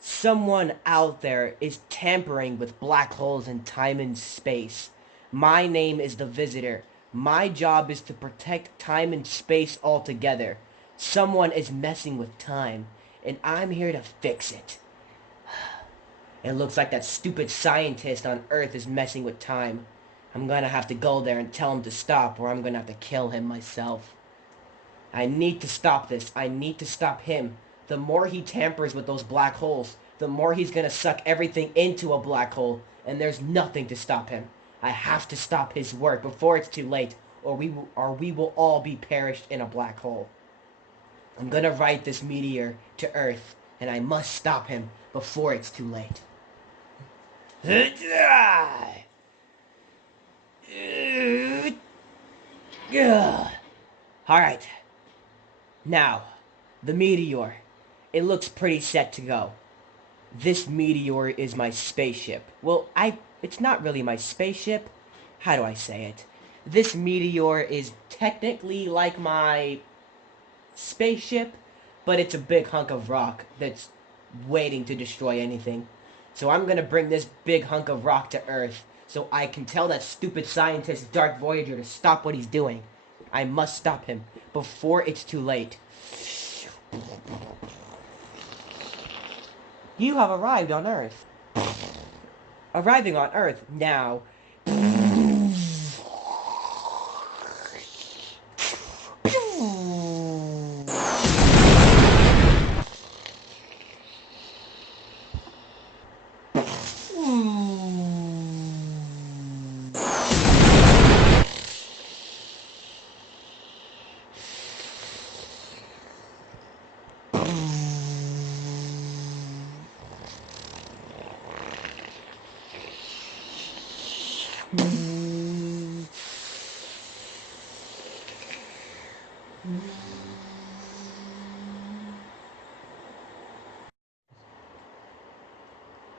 Someone out there is tampering with black holes in time and space. My name is the Visitor. My job is to protect time and space altogether. Someone is messing with time, and I'm here to fix it. It looks like that stupid scientist on Earth is messing with time. I'm gonna have to go there and tell him to stop, or I'm gonna have to kill him myself. I need to stop this. I need to stop him. The more he tampers with those black holes, the more he's gonna suck everything into a black hole, and there's nothing to stop him. I have to stop his work before it's too late, or we will all be perished in a black hole. I'm gonna ride this meteor to Earth, and I must stop him before it's too late. Alright, now, the meteor. It looks pretty set to go. This meteor is my spaceship. Well, it's not really my spaceship. How do I say it? This meteor is technically like my spaceship, but it's a big hunk of rock that's waiting to destroy anything. So I'm gonna bring this big hunk of rock to Earth so I can tell that stupid scientist Dark Voyager to stop what he's doing. I must stop him before it's too late. You have arrived on Earth. Arriving on Earth now.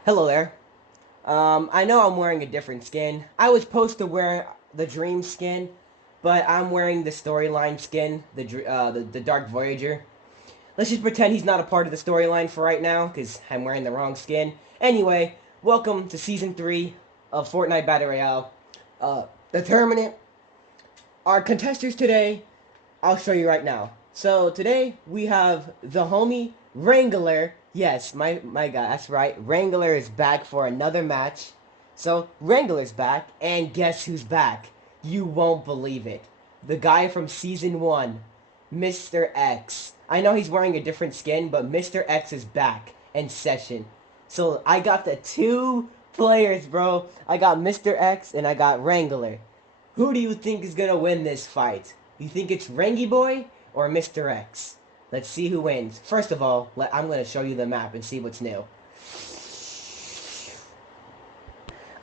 Hello there. I know I'm wearing a different skin. I was supposed to wear the Dream skin, but I'm wearing the storyline skin, the Dark Voyager. Let's just pretend he's not a part of the storyline for right now, because I'm wearing the wrong skin. Anyway, welcome to Season 3 of Fortnite Battle Royale. The tournament. Our contestants today, I'll show you right now. So today we have the homie Wrangler. Yes, my guy, that's right. Wrangler is back for another match. So Wrangler's back, and guess who's back? You won't believe it. The guy from Season 1, Mr. X. I know he's wearing a different skin, but Mr. X is back in session. So I got the two players, bro. I got Mr. X and I got Wrangler. Who do you think is gonna win this fight? You think it's Rangy Boy or Mr. X? Let's see who wins. First of all, I'm gonna show you the map and see what's new.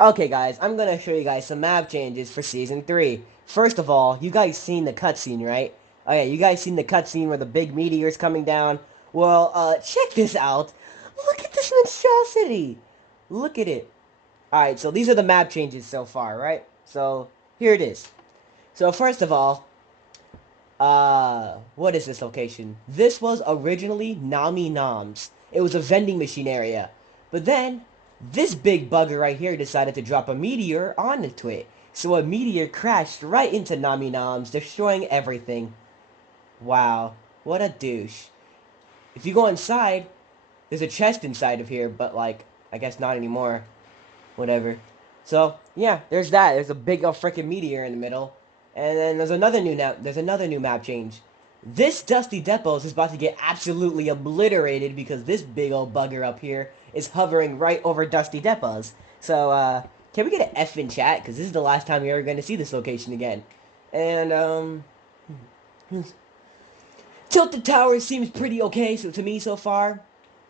Okay, guys, I'm gonna show you guys some map changes for Season 3. First of all, you guys seen the cutscene, right? Oh yeah, you guys seen the cutscene where the big meteor's coming down? Well, check this out. Look at this monstrosity! Look at it. Alright, so these are the map changes so far, right? So, here it is. So, first of all, what is this location? This was originally Nami Noms. It was a vending machine area. But then, this big bugger right here decided to drop a meteor onto it. So a meteor crashed right into Nami Noms, destroying everything. Wow, what a douche. If you go inside, there's a chest inside of here, but like, I guess not anymore. Whatever. So, yeah, there's that. There's a big old freaking meteor in the middle. And then there's another new map change. This Dusty Depots is about to get absolutely obliterated because this big old bugger up here is hovering right over Dusty Depots. So, can we get an F in chat? Because this is the last time you're ever going to see this location again. And, Tilted Tower seems pretty okay to me so far.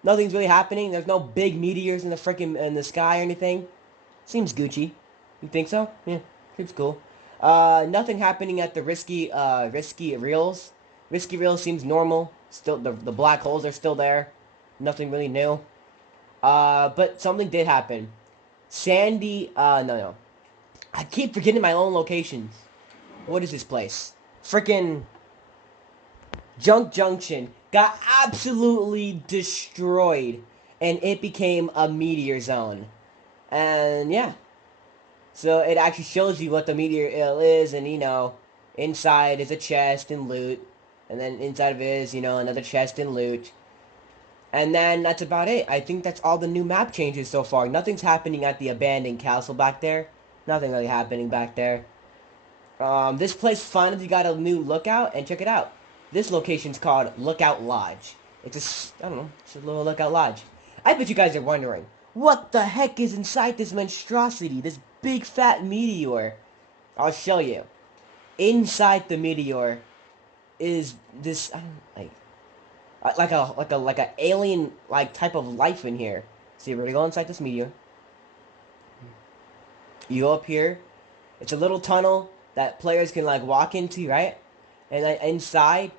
Nothing's really happening. There's no big meteors in the sky or anything. Seems Gucci. You think so? Yeah, seems cool. Nothing happening at the risky reels. Risky reels seems normal. Still, the black holes are still there. Nothing really new. But something did happen. Sandy, no. I keep forgetting my own locations. What is this place? Frickin' Junk Junction. got absolutely destroyed, and it became a meteor zone. And yeah, so it actually shows you what the meteor ill is, and inside is a chest and loot, and then inside of it is another chest and loot, and then that's about it. I think that's all the new map changes so far. Nothing's happening at the abandoned castle back there. Nothing really happening back there. This place finally got a new lookout, and check it out. This location's called Lookout Lodge. I don't know, it's a little lookout lodge. I bet you guys are wondering, what the heck is inside this monstrosity, this big fat meteor? I'll show you. Inside the meteor is this, I don't like a alien like type of life in here. See, we're gonna go inside this meteor. You go up here. It's a little tunnel that players can like walk into, right? And then inside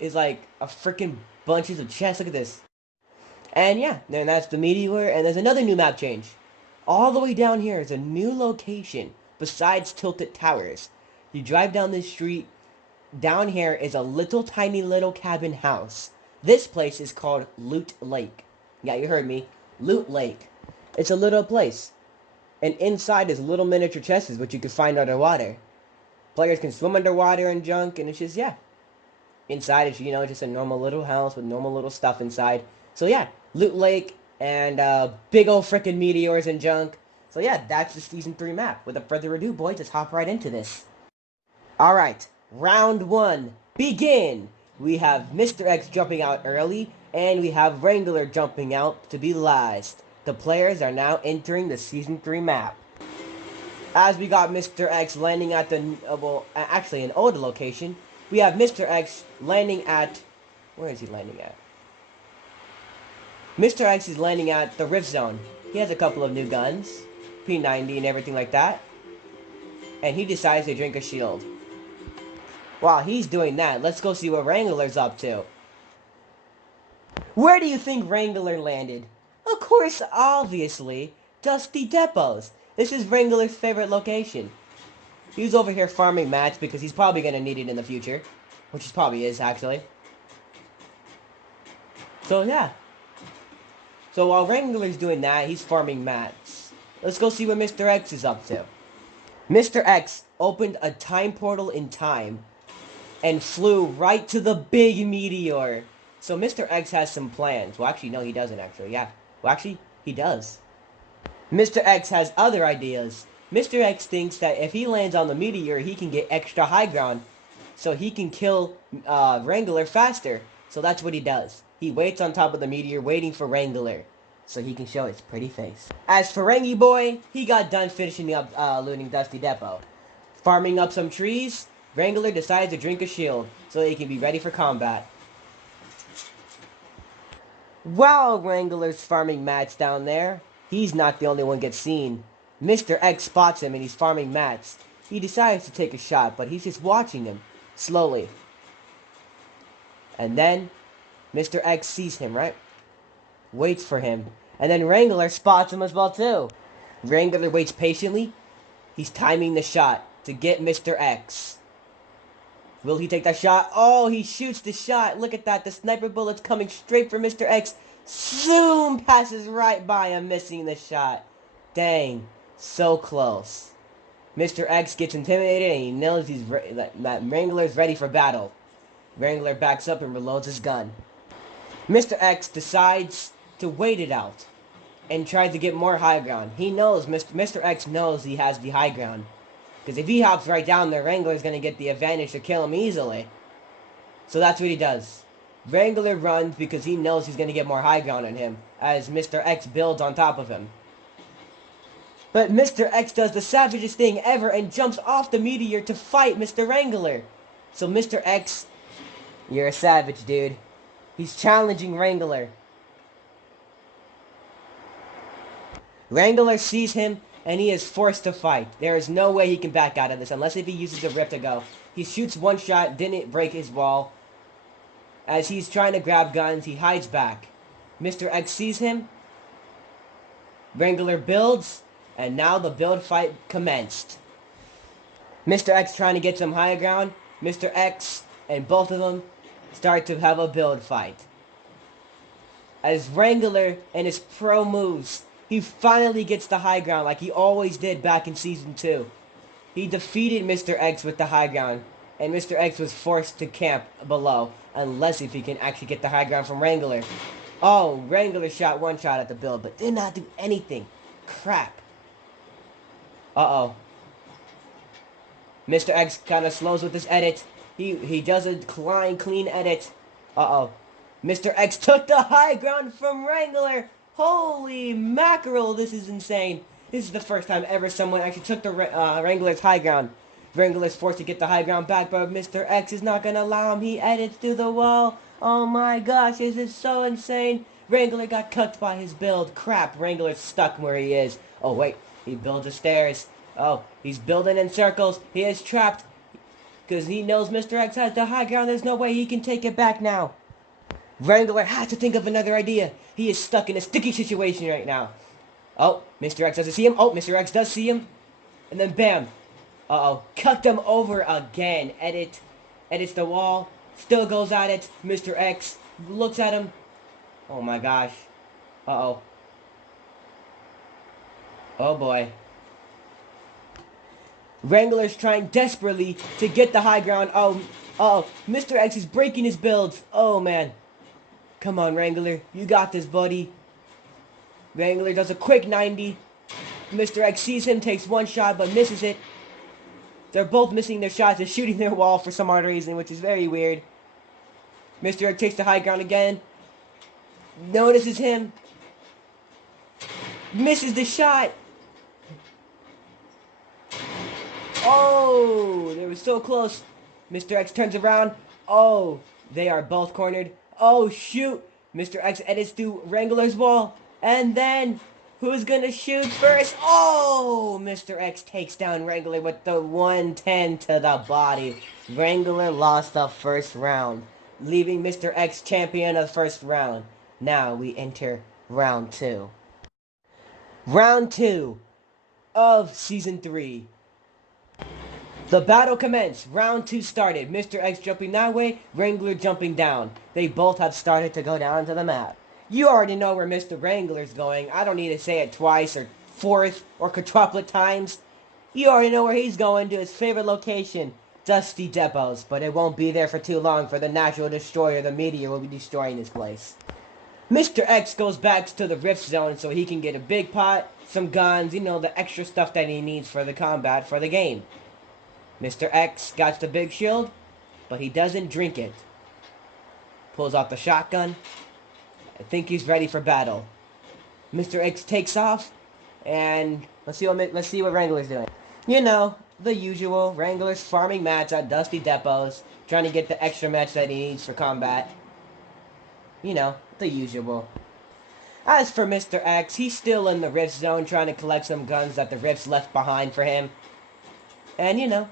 is like a freaking bunches of chests. Look at this. And yeah, then that's the meteor. And there's another new map change. All the way down here is a new location besides Tilted Towers. You drive down this street. Down here is a little tiny little cabin house. This place is called Loot Lake. Yeah, you heard me. Loot Lake. It's a little place. And inside is little miniature chests which you can find underwater. Players can swim underwater and junk, and it's just, yeah. Inside is, just a normal little house with normal little stuff inside. So yeah, Loot Lake and big old frickin' meteors and junk. So yeah, that's the Season 3 map. Without further ado, boys, let's hop right into this. Alright, round 1, begin! We have Mr. X jumping out early, and we have Wrangler jumping out to be last. The players are now entering the Season 3 map. As we got Mr. X landing at actually an older location, we have Mr. X landing at, where is he landing at? Mr. X is landing at the Rift Zone. He has a couple of new guns, P90 and everything like that, and he decides to drink a shield. While he's doing that, let's go see what Wrangler's up to. Where do you think Wrangler landed? Of course, obviously, Dusty Depots. This is Wrangler's favorite location. He's over here farming mats because he's probably going to need it in the future. Which he probably is, actually. So, yeah. So, while Wrangler's doing that, he's farming mats. Let's go see what Mr. X is up to. Mr. X opened a time portal in time and flew right to the big meteor. So Mr. X has some plans. Well, actually, no, he doesn't, actually. Yeah. Well, actually, he does. Mr. X has other ideas. Mr. X thinks that if he lands on the meteor, he can get extra high ground. So he can kill Wrangler faster. So that's what he does. He waits on top of the meteor, waiting for Wrangler, so he can show his pretty face. As for Rangy Boy, he got done finishing up looting Dusty Depot. Farming up some trees, Wrangler decides to drink a shield, so he can be ready for combat. While Wrangler's farming mats down there, he's not the only one gets seen. Mr. X spots him and he's farming mats. He decides to take a shot, but he's just watching him, slowly. And then, Mr. X sees him, right? Waits for him. And then Wrangler spots him as well, too. Wrangler waits patiently. He's timing the shot to get Mr. X. Will he take that shot? Oh, he shoots the shot. Look at that. The sniper bullet's coming straight for Mr. X. Zoom! Passes right by him, missing the shot. Dang. So close. Mr. X gets intimidated and he knows that Wrangler's ready for battle. Wrangler backs up and reloads his gun. Mr. X decides to wait it out and tries to get more high ground. He knows, Mr. X knows he has the high ground. Because if he hops right down there, Wrangler's going to get the advantage to kill him easily. So that's what he does. Wrangler runs because he knows he's going to get more high ground on him, as Mr. X builds on top of him. But Mr. X does the savagest thing ever and jumps off the meteor to fight Mr. Wrangler. So Mr. X, you're a savage, dude. He's challenging Wrangler. Wrangler sees him, and he is forced to fight. There is no way he can back out of this, unless if he uses a Rift to go. He shoots one shot, didn't break his wall. As he's trying to grab guns, he hides back. Mr. X sees him. Wrangler builds, and now the build fight commenced. Mr. X trying to get some higher ground. Mr. X and both of them start to have a build fight. As Wrangler and his pro moves, he finally gets the high ground like he always did back in Season 2. He defeated Mr. X with the high ground, and Mr. X was forced to camp below, unless if he can actually get the high ground from Wrangler. Oh, Wrangler shot one shot at the build, but did not do anything. Crap. Uh-oh. Mr. X kind of slows with his edit. He does a clean edit. Uh-oh. Mr. X took the high ground from Wrangler. Holy mackerel, this is insane. This is the first time ever someone actually took the Wrangler's high ground. Wrangler's forced to get the high ground back, but Mr. X is not going to allow him. He edits through the wall. Oh my gosh, this is so insane. Wrangler got cooked by his build. Crap, Wrangler's stuck where he is. Oh wait, he builds the stairs. Oh, he's building in circles. He is trapped because he knows Mr. X has the high ground. There's no way he can take it back now. Wrangler has to think of another idea. He is stuck in a sticky situation right now. Oh, Mr. X doesn't see him. Oh, Mr. X does see him. And then bam. Uh-oh. Cut them over again. Edits the wall. Still goes at it. Mr. X looks at him. Oh my gosh. Uh-oh. Oh boy. Wrangler's trying desperately to get the high ground. Oh, Mr. X is breaking his builds. Oh man. Come on, Wrangler. You got this, buddy. Wrangler does a quick 90. Mr. X sees him, takes one shot, but misses it. They're both missing their shots and shooting their wall for some odd reason, which is very weird. Mr. X takes the high ground again. Notices him. Misses the shot. Oh, they were so close. Mr. X turns around. Oh, they are both cornered. Oh, shoot. Mr. X edits through Wrangler's wall. And then, who's gonna shoot first? Oh, Mr. X takes down Wrangler with the 110 to the body. Wrangler lost the first round, leaving Mr. X champion of the first round. Now we enter round 2. Round 2 of Season 3. The battle commenced. Round 2 started. Mr. X jumping that way, Wrangler jumping down. They both have started to go down to the map. You already know where Mr. Wrangler's going. I don't need to say it twice or fourth or quadruplet times. You already know where he's going, to his favorite location, Dusty Depots. But it won't be there for too long, for the natural destroyer, the Meteor, will be destroying this place. Mr. X goes back to the Rift Zone so he can get a big pot, some guns, you know, the extra stuff that he needs for the combat for the game. Mr. X got the big shield, but he doesn't drink it. Pulls out the shotgun. I think he's ready for battle. Mr. X takes off, and let's see what Wrangler's doing. You know, the usual. Wrangler's farming mats at Dusty Depots, trying to get the extra mats that he needs for combat. You know, the usual. As for Mr. X, he's still in the Rift Zone trying to collect some guns that the Rifts left behind for him. And you know,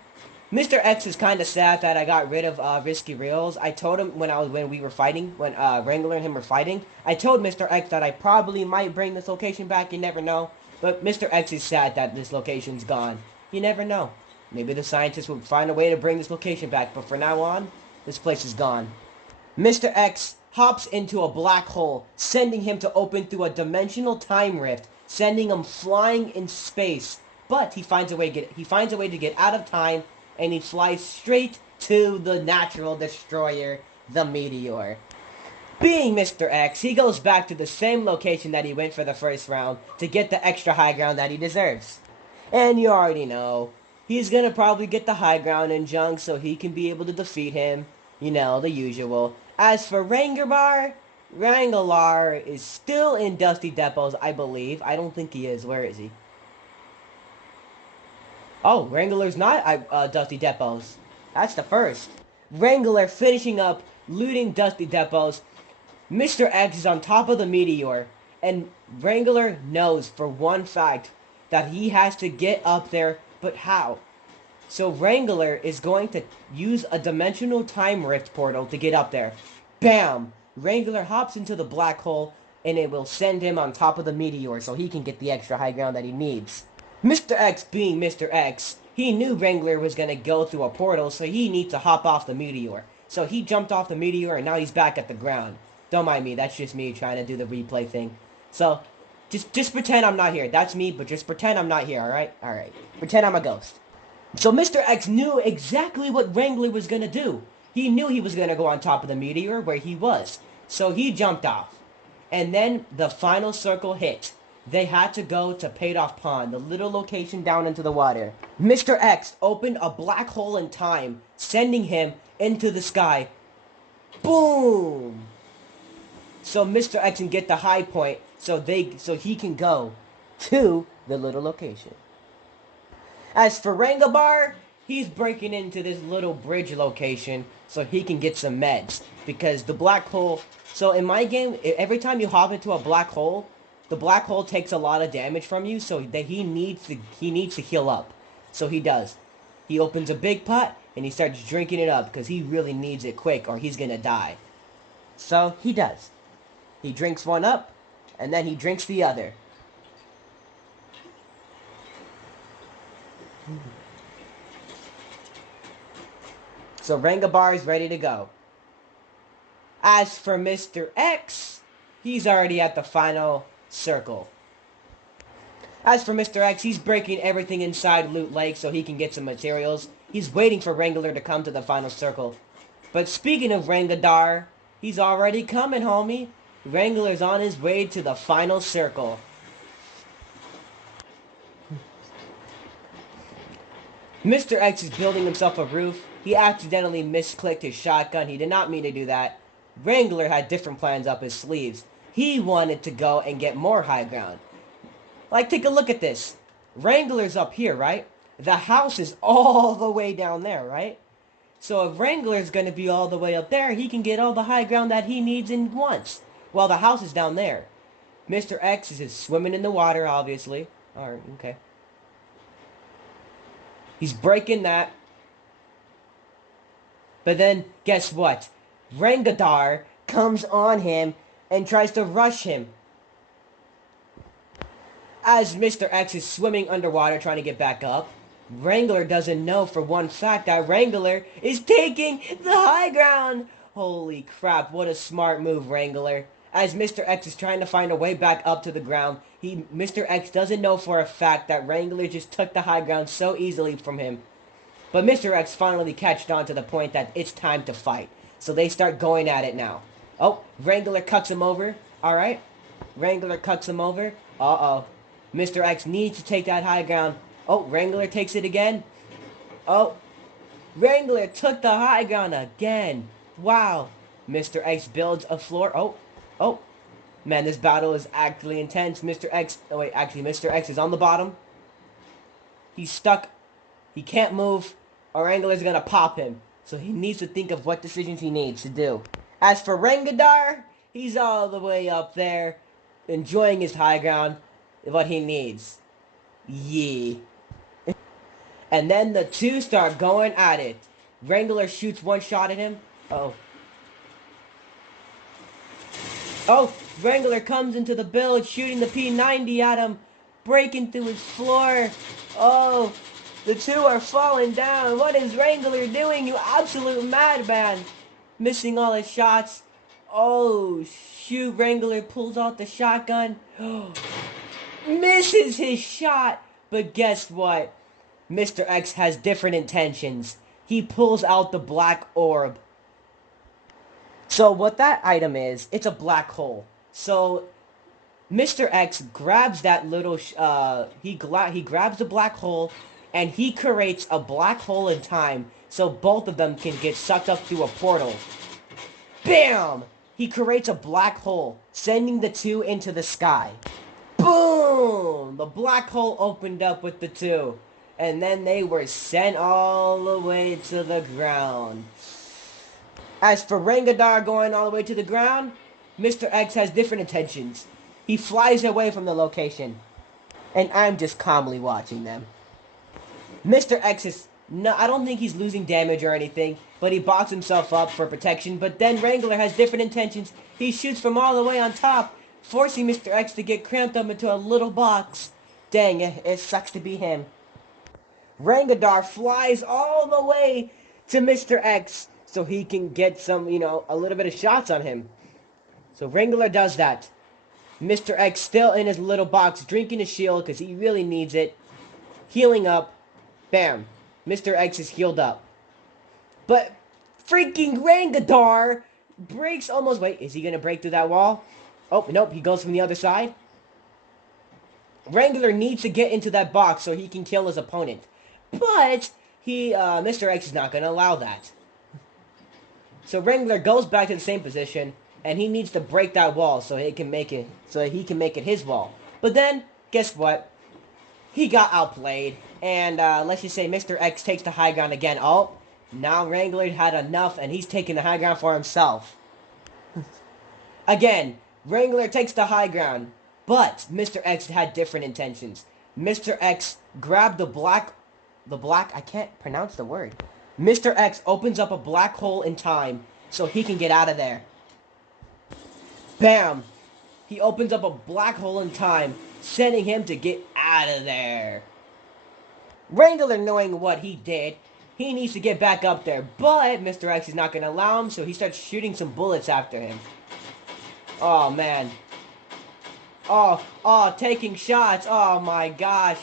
Mr. X is kind of sad that I got rid of Risky Reels. I told him when we were fighting, when Wrangler and him were fighting, I told Mr. X that I probably might bring this location back. You never know. But Mr. X is sad that this location's gone. You never know. Maybe the scientists will find a way to bring this location back. But for now on, this place is gone. Mr. X hops into a black hole, sending him to open through a dimensional time rift, sending him flying in space. But he finds a way to get out of time, and he flies straight to the natural destroyer, the Meteor. Being Mr. X, he goes back to the same location that he went for the first round to get the extra high ground that he deserves. And you already know, he's gonna probably get the high ground in junk so he can be able to defeat him. You know, the usual. As for Wrangler is still in Dusty Depots, I believe. I don't think he is. Where is he? Oh, Wrangler's not at Dusty Depots. That's the first. Wrangler finishing up looting Dusty Depots. Mr. X is on top of the Meteor. And Wrangler knows for one fact that he has to get up there, but how? So Wrangler is going to use a dimensional time rift portal to get up there. Bam! Wrangler hops into the black hole, and it will send him on top of the Meteor so he can get the extra high ground that he needs. Mr. X being Mr. X, he knew Wrangler was going to go through a portal, so he needs to hop off the Meteor. So he jumped off the meteor and now he's back at the ground. Don't mind me, that's just me trying to do the replay thing. So, just pretend I'm not here. That's me, but just pretend I'm not here, alright? Alright. Pretend I'm a ghost. So Mr. X knew exactly what Wrangler was gonna do. He knew he was gonna go on top of the meteor where he was. So he jumped off. And then the final circle hit. They had to go to Paid Off Pond, the little location down into the water. Mr. X opened a black hole in time, sending him into the sky. Boom! So Mr. X can get the high point so he can go to the little location. As for Rangabar, he's breaking into this little bridge location so he can get some meds. Because the black hole... So in my game, every time you hop into a black hole, the black hole takes a lot of damage from you, so that he needs to heal up. So he does. He opens a big pot, and he starts drinking it up, because he really needs it quick, or he's gonna die. So he does. He drinks one up, and then he drinks the other. So Rangabar is ready to go. As for Mr. X, he's already at the final circle. As for Mr. X, he's breaking everything inside Loot Lake so he can get some materials. He's waiting for Wrangler to come to the final circle. But speaking of Rangadar, he's already coming, homie. Wrangler's on his way to the final circle. Mr. X is building himself a roof. He accidentally misclicked his shotgun. He did not mean to do that. Wrangler had different plans up his sleeves. He wanted to go and get more high ground. Like, take a look at this. Wrangler's up here, right? The house is all the way down there, right? So if Wrangler's going to be all the way up there, he can get all the high ground that he needs and wants. Well, the house is down there. Mr. X is swimming in the water, obviously. Alright, okay. He's breaking that. But then, guess what? Rangadar comes on him and tries to rush him. As Mr. X is swimming underwater trying to get back up, Wrangler doesn't know for one fact that Wrangler is taking the high ground. Holy crap, what a smart move, Wrangler. As Mr. X is trying to find a way back up to the ground, Mr. X doesn't know for a fact that Wrangler just took the high ground so easily from him. But Mr. X finally catched on to the point that it's time to fight. So they start going at it now. Oh, Wrangler cuts him over. Alright. Wrangler cuts him over. Uh-oh. Mr. X needs to take that high ground. Oh, Wrangler takes it again. Oh, Wrangler took the high ground again. Wow. Mr. X builds a floor. Oh. Man, this battle is actually intense. Mr. X is on the bottom. He's stuck. He can't move. Or Wrangler's gonna pop him. So he needs to think of what decisions he needs to do. As for Rangadar, he's all the way up there, enjoying his high ground, what he needs. Yeah. And then the two start going at it. Wrangler shoots one shot at him. Oh, Wrangler comes into the build, shooting the P90 at him, breaking through his floor. Oh, the two are falling down. What is Wrangler doing, you absolute madman? Missing all his shots. Oh, shoot, Wrangler pulls out the shotgun. Misses his shot. But guess what? Mr. X has different intentions. He pulls out the black orb. So what that item is, it's a black hole. So Mr. X grabs that little, he grabs the black hole, and he creates a black hole in time, so both of them can get sucked up through a portal. Bam! He creates a black hole, sending the two into the sky. Boom! The black hole opened up with the two, and then they were sent all the way to the ground. As for Rangadar going all the way to the ground, Mr. X has different intentions. He flies away from the location, and I'm just calmly watching them. Mr. X is, no, I don't think he's losing damage or anything, but he boxed himself up for protection, but then Wrangler has different intentions. He shoots from all the way on top, forcing Mr. X to get cramped up into a little box. Dang, it sucks to be him. Rangadar flies all the way to Mr. X, so he can get some, a little bit of shots on him. So Wrangler does that. Mr. X still in his little box, drinking his shield because he really needs it. Healing up. Bam. Mr. X is healed up. But freaking Rangadar breaks almost... Wait, is he going to break through that wall? Oh, nope, he goes from the other side. Wrangler needs to get into that box so he can kill his opponent. But Mr. X is not going to allow that. So Wrangler goes back to the same position, and he needs to break that wall so he can make it his wall. But then, guess what? He got outplayed, and let's just say Mr. X takes the high ground again. Oh, now Wrangler had enough, and he's taking the high ground for himself. Again, Wrangler takes the high ground, but Mr. X had different intentions. Mr. X grabbed I can't pronounce the word. Mr. X opens up a black hole in time so he can get out of there. Bam! He opens up a black hole in time, sending him to get out of there. Wrangler, knowing what he did, he needs to get back up there, but Mr. X is not going to allow him, so he starts shooting some bullets after him. Oh, man. Oh, taking shots. Oh, my gosh.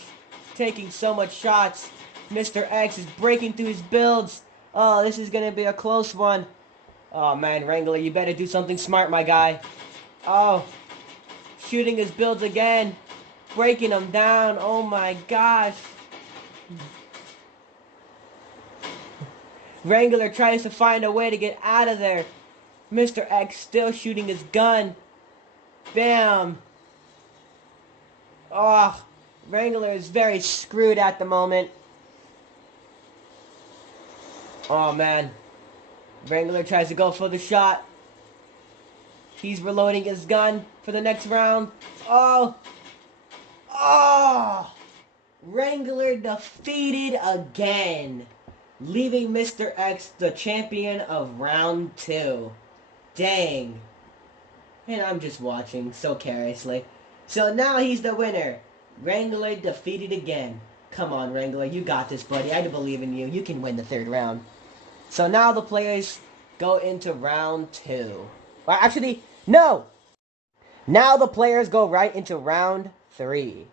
Taking so much shots. Mr. X is breaking through his builds. Oh, this is going to be a close one. Oh, man, Wrangler, you better do something smart, my guy. Oh, shooting his builds again. Breaking them down. Oh, my gosh. Wrangler tries to find a way to get out of there. Mr. X still shooting his gun. Bam. Oh, Wrangler is very screwed at the moment. Oh, man. Wrangler tries to go for the shot. He's reloading his gun for the next round. Oh. Oh. Wrangler defeated again, leaving Mr. X the champion of round 2. Dang. And I'm just watching so carelessly. So now he's the winner. Wrangler defeated again. Come on, Wrangler. You got this, buddy. I believe in you. You can win the 3rd round. So now the players go into round 2. Well, actually, no! Now the players go right into round 3.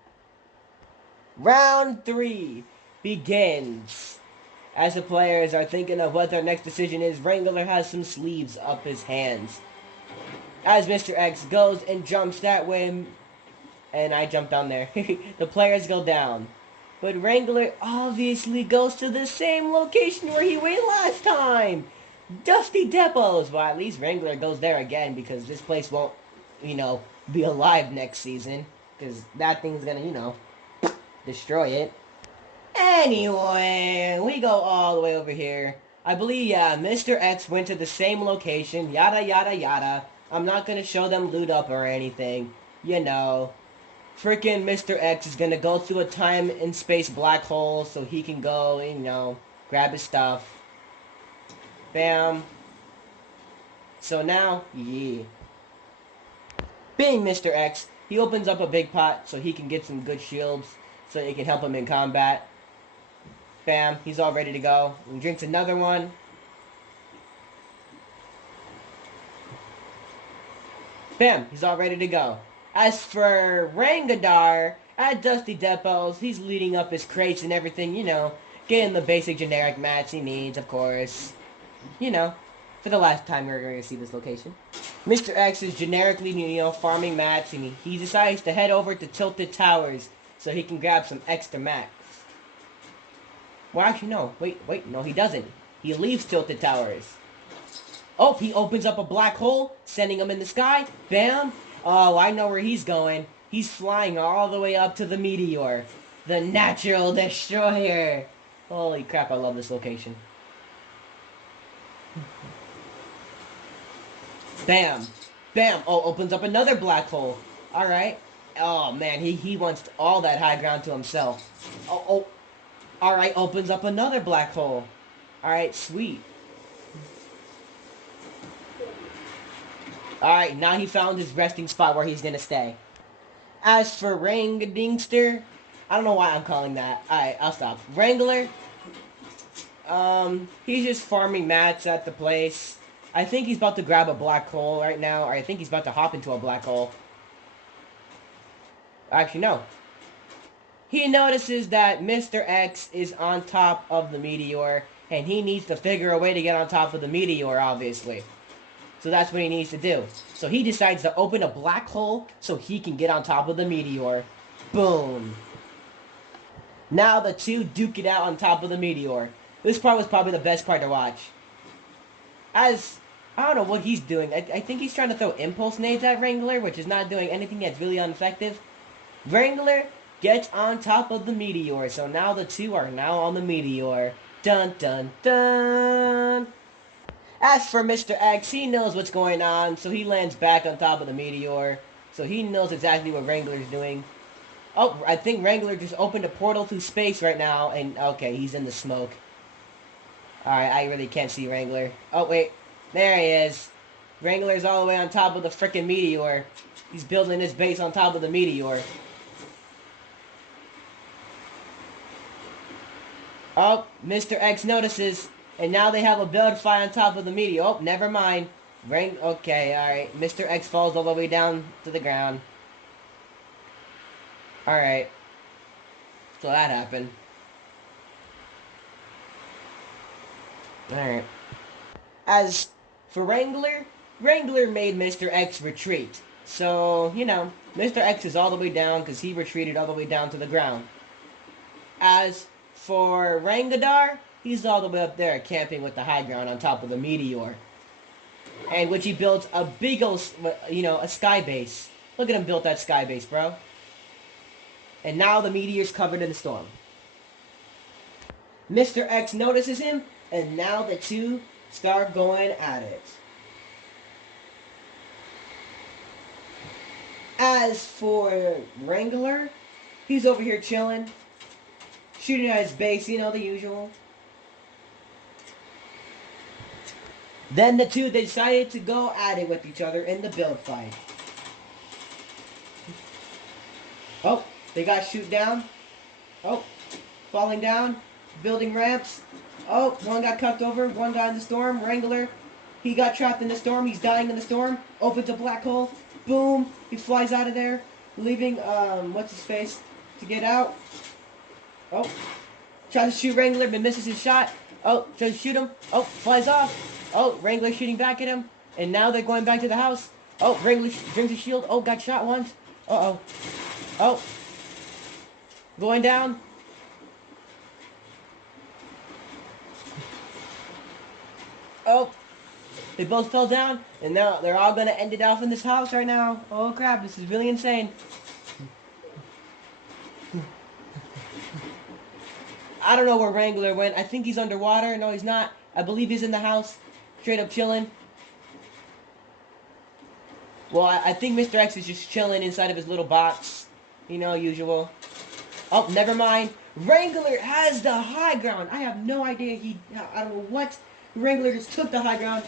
Round 3 begins. As the players are thinking of what their next decision is, Wrangler has some sleeves up his hands. As Mr. X goes and jumps that way, and I jump down there, the players go down. But Wrangler obviously goes to the same location where he went last time. Dusty Depots. Well, at least Wrangler goes there again because this place won't, be alive next season. Because that thing's gonna, destroy it. Anyway, we go all the way over here. I believe, yeah, Mr. X went to the same location, yada yada yada. I'm not gonna show them loot up or anything. Freaking Mr. X is gonna go through a time and space black hole so he can go, grab his stuff. Bam. So now, yeah. Being Mr. X, he opens up a big pot so he can get some good shields so it can help him in combat. Bam, he's all ready to go. He drinks another one. Bam, he's all ready to go. As for Rangadar, at Dusty Depots, he's leading up his crates and everything, getting the basic generic mats he needs, of course. For the last time we're going to see this location. Mr. X is generically, farming mats, and he decides to head over to Tilted Towers so he can grab some extra mats. Well, actually, no. Wait, no, he doesn't. He leaves Tilted Towers. Oh, he opens up a black hole, sending him in the sky. Bam. Oh, I know where he's going. He's flying all the way up to the Meteor. The Natural Destroyer. Holy crap, I love this location. Bam. Bam. Oh, opens up another black hole. Alright. Oh, man, he wants all that high ground to himself. Oh. Alright, opens up another black hole. Alright, sweet. Alright, now he found his resting spot where he's gonna stay. As for Rangadingster, I don't know why I'm calling that. Alright, I'll stop. Wrangler, He's just farming mats at the place. I think he's about to grab a black hole right now, or I think he's about to hop into a black hole. Actually, no. He notices that Mr. X is on top of the meteor, and he needs to figure a way to get on top of the meteor, obviously. So that's what he needs to do. So he decides to open a black hole so he can get on top of the meteor. Boom. Now the two duke it out on top of the meteor. This part was probably the best part to watch. As, I don't know what he's doing. I think he's trying to throw impulse nades at Wrangler, which is not doing anything that's really ineffective. Wrangler gets on top of the meteor, so now the two are now on the meteor. Dun dun dun! As for Mr. X, he knows what's going on, so he lands back on top of the meteor. So he knows exactly what Wrangler's doing. Oh, I think Wrangler just opened a portal through space right now, and okay, he's in the smoke. Alright, I really can't see Wrangler. Oh, wait. There he is. Wrangler's all the way on top of the frickin' meteor. He's building his base on top of the meteor. Oh, Mr. X notices, and now they have a build fight on top of the meteor. Oh, never mind. Okay, alright. Mr. X falls all the way down to the ground. Alright. So that happened. Alright. As for Wrangler, Wrangler made Mr. X retreat. So, you know, Mr. X is all the way down because he retreated all the way down to the ground. As for Rangadar, he's all the way up there camping with the high ground on top of the meteor. And which he built a big old, you know, a sky base. Look at him build that sky base, bro. And now the meteor's covered in the storm. Mr. X notices him, and now the two start going at it. As for Wrangler, he's over here chilling, shooting at his base, you know, the usual. Then the two decided to go at it with each other in the build fight. Oh, they got shoot down. Oh, falling down, building ramps. Oh, one got cuffed over, one got in the storm. Wrangler, he got trapped in the storm. He's dying in the storm. Opens a black hole. Boom, he flies out of there, leaving, what's his face, to get out. Oh, tries to shoot Wrangler, but misses his shot. Oh, tries to shoot him. Oh, flies off. Oh, Wrangler shooting back at him. And now they're going back to the house. Oh, Wrangler brings a shield. Oh, got shot once. Uh-oh. Oh. Going down. Oh. They both fell down. And now they're all going to end it off in this house right now. Oh, crap. This is really insane. I don't know where Wrangler went. I think he's underwater. No, he's not. I believe he's in the house. Straight up chilling. Well, I think Mr. X is just chilling inside of his little box. You know, usual. Oh, never mind. Wrangler has the high ground. I have no idea I don't know what. Wrangler just took the high ground.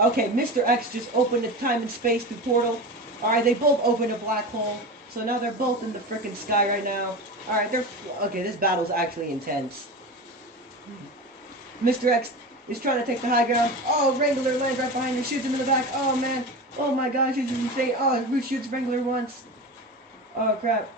Okay, Mr. X just opened a time and space through portal. Alright, they both opened a black hole. So now they're both in the frickin' sky right now. Alright, okay, this battle's actually intense. Mr. X is trying to take the high ground. Oh, Wrangler lands right behind him, shoots him in the back. Oh, man. Oh, my gosh, this is insane. Oh, Root shoots Wrangler once. Oh, crap.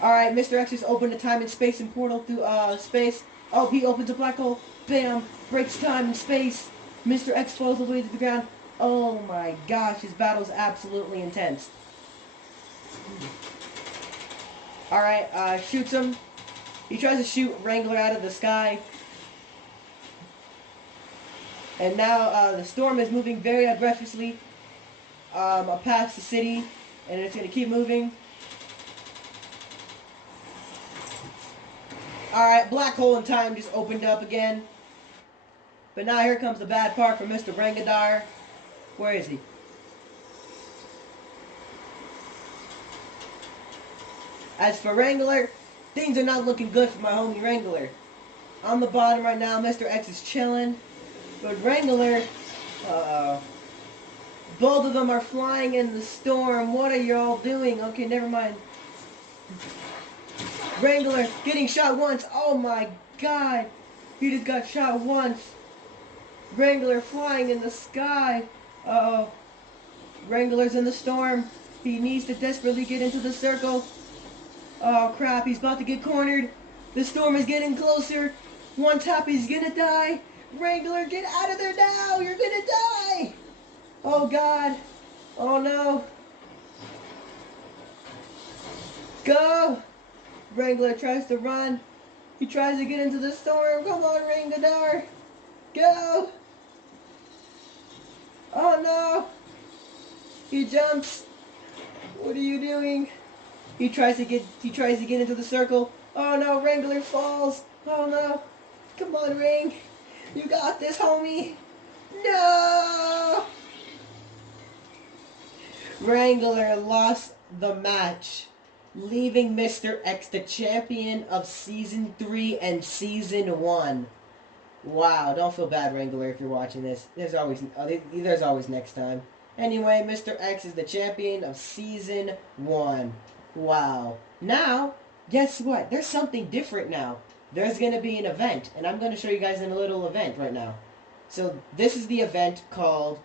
Alright, Mr. X just opened a time and space and portal through, space. Oh, he opens a black hole. Bam! Breaks time and space. Mr. X falls all the way to the ground. Oh, my gosh, this battle's absolutely intense. Alright, shoots him. He tries to shoot Wrangler out of the sky. And now the storm is moving very aggressively past the city. And it's going to keep moving. Alright, black hole in time just opened up again. But now here comes the bad part for Mr. Rangadar. Where is he? As for Wrangler, things are not looking good for my homie Wrangler. On the bottom right now, Mr. X is chilling. But Wrangler, both of them are flying in the storm. What are y'all doing? Okay, never mind. Wrangler getting shot once. Oh my god. He just got shot once. Wrangler flying in the sky. Uh-oh. Wrangler's in the storm. He needs to desperately get into the circle. Oh crap, he's about to get cornered. The storm is getting closer. One tap, he's gonna die. Wrangler, get out of there now. You're gonna die. Oh god. Oh no. Go. Wrangler tries to run. He tries to get into the storm. Come on, Wrangler. Go. Oh no. He jumps. What are you doing? He tries to get into the circle. Oh no, Wrangler falls. Oh no. Come on, Ring. You got this, homie. No! Wrangler lost the match, leaving Mr. X the champion of Season 3 and Season 1. Wow, don't feel bad, Wrangler, if you're watching this. There's always next time. Anyway, Mr. X is the champion of Season 1. Wow. Now, guess what? There's something different now. There's going to be an event, and I'm going to show you guys in a little event right now. So, this is the event called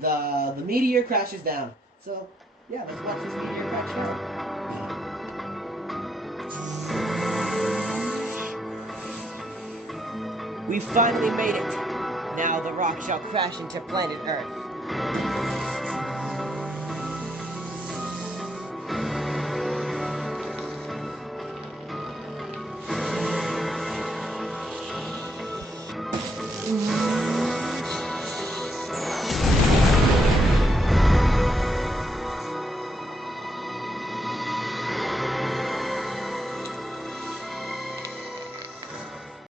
the Meteor Crashes Down. So, yeah, let's watch this Meteor crash down. We finally made it. Now the rock shall crash into planet Earth.